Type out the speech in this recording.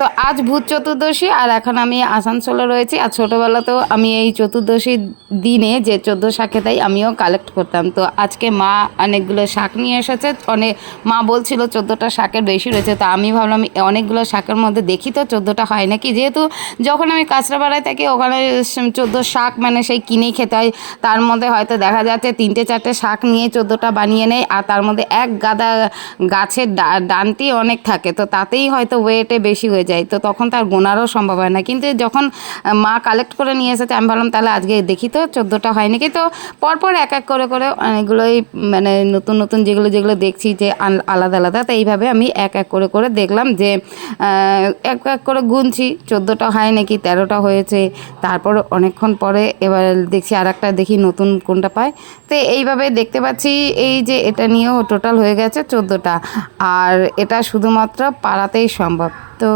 তো আজ ভূত চতুর্দশী আর এখন আমি আসানসোলে রয়েছি। আর ছোটোবেলাতেও আমি এই চতুর্দশীর দিনে যে 14 শাকে তাই আমিও কালেক্ট করতাম। তো আজকে মা অনেকগুলো শাক নিয়ে এসেছে, অনেক মা বলছিল 14টা শাকের বেশি রয়েছে। তো আমি ভাবলাম অনেকগুলো শাকের মধ্যে দেখি তো 14টা হয় নাকি, যেহেতু যখন আমি কাঁচরাপাড়ায় থাকি ওখানে 14 শাক মানে সেই কিনেই খেতে হয়। তার মধ্যে হয়তো দেখা যাচ্ছে 3-4টে শাক নিয়ে 14টা বানিয়ে নেয়, আর তার মধ্যে এক গাদা গাছের ডানটি অনেক থাকে, তো তাতেই হয়তো ওয়েটে বেশি হয়ে যায়, তো তখন তার গোনারও সম্ভব হয় না। কিন্তু যখন মা কালেক্ট করে নিয়ে এসেছে আমি ভাবলাম তাহলে আজকে দেখি তো 14টা হয় নাকি। তো পরপর এক এক করে করে অনেকগুলোই মানে নতুন নতুন যেগুলো যেগুলো দেখছি যে আলাদা আলাদা, তো এইভাবে আমি এক এক করে করে দেখলাম যে এক এক করে গুনছি 14টা হয় নাকি 13টা হয়েছে। তারপর অনেকক্ষণ পরে এবার দেখছি আর একটা দেখি নতুন কোনটা পায়। তো এইভাবে দেখতে পাচ্ছি এই যে এটা নিয়েও টোটাল হয়ে গেছে 14টা। আর এটা শুধুমাত্র পাড়াতেই সম্ভব। তো